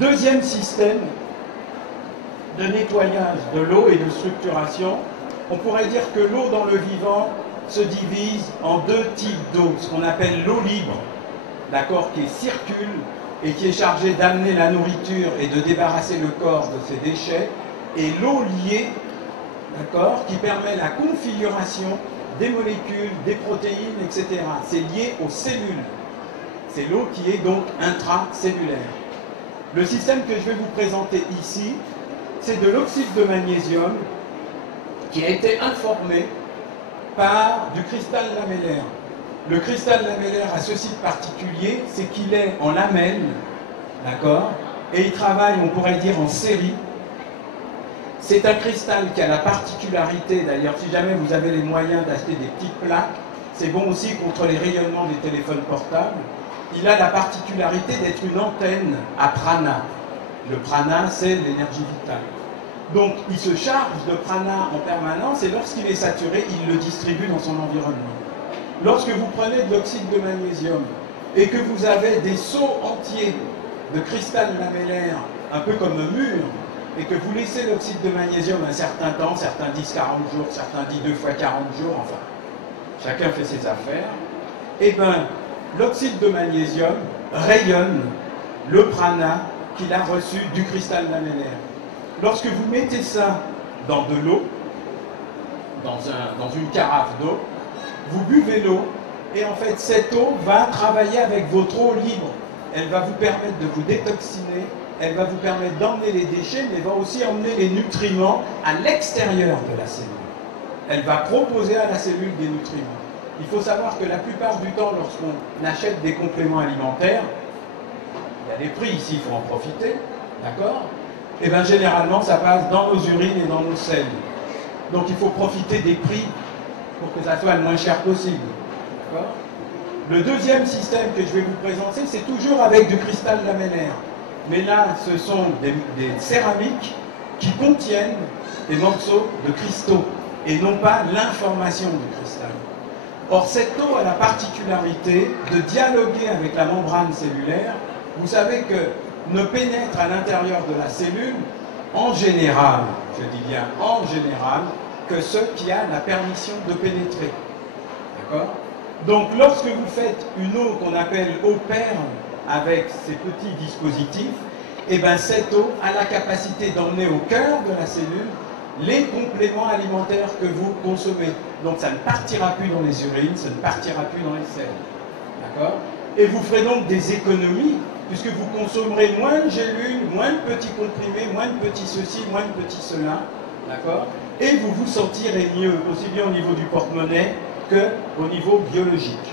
Deuxième système de nettoyage de l'eau et de structuration, on pourrait dire que l'eau dans le vivant se divise en deux types d'eau, ce qu'on appelle l'eau libre, d'accord, qui circule et qui est chargée d'amener la nourriture et de débarrasser le corps de ses déchets, et l'eau liée, d'accord, qui permet la configuration des molécules, des protéines, etc. C'est lié aux cellules. C'est l'eau qui est donc intracellulaire. Le système que je vais vous présenter ici, c'est de l'oxyde de magnésium qui a été informé par du cristal lamellaire. Le cristal lamellaire a ceci de particulier, c'est qu'il est en lamelles, d'accord, et il travaille, on pourrait dire, en série. C'est un cristal qui a la particularité, d'ailleurs, si jamais vous avez les moyens d'acheter des petites plaques, c'est bon aussi contre les rayonnements des téléphones portables. Il a la particularité d'être une antenne à prana. Le prana, c'est l'énergie vitale. Donc, il se charge de prana en permanence et lorsqu'il est saturé, il le distribue dans son environnement. Lorsque vous prenez de l'oxyde de magnésium et que vous avez des seaux entiers de cristal lamellaire, un peu comme un mur, et que vous laissez l'oxyde de magnésium un certain temps, certains disent 40 jours, certains disent 2 fois 40 jours, enfin, chacun fait ses affaires, et bien, l'oxyde de magnésium rayonne le prana qu'il a reçu du cristal lamellaire. Lorsque vous mettez ça dans de l'eau, dans une carafe d'eau, vous buvez l'eau, et en fait, cette eau va travailler avec votre eau libre. Elle va vous permettre de vous détoxiner, elle va vous permettre d'emmener les déchets, mais va aussi emmener les nutriments à l'extérieur de la cellule. Elle va proposer à la cellule des nutriments. Il faut savoir que la plupart du temps, lorsqu'on achète des compléments alimentaires, il y a des prix ici, il faut en profiter, d'accord? Et bien généralement, ça passe dans nos urines et dans nos selles. Donc il faut profiter des prix pour que ça soit le moins cher possible, d'accord? Le deuxième système que je vais vous présenter, c'est toujours avec du cristal lamellaire. Mais là, ce sont des céramiques qui contiennent des morceaux de cristaux et non pas l'information du cristal. Or, cette eau a la particularité de dialoguer avec la membrane cellulaire. Vous savez que ne pénètre à l'intérieur de la cellule, en général, je dis bien en général, que ceux qui ont la permission de pénétrer. D'accord? Donc, lorsque vous faites une eau qu'on appelle eau perle avec ces petits dispositifs, et bien cette eau a la capacité d'emmener au cœur de la cellule les compléments alimentaires que vous consommez. Donc ça ne partira plus dans les urines, ça ne partira plus dans les selles. D'accord? Et vous ferez donc des économies, puisque vous consommerez moins de gélules, moins de petits comprimés, moins de petits ceci, moins de petits cela. D'accord? Et vous vous sentirez mieux, aussi bien au niveau du porte-monnaie qu'au niveau biologique.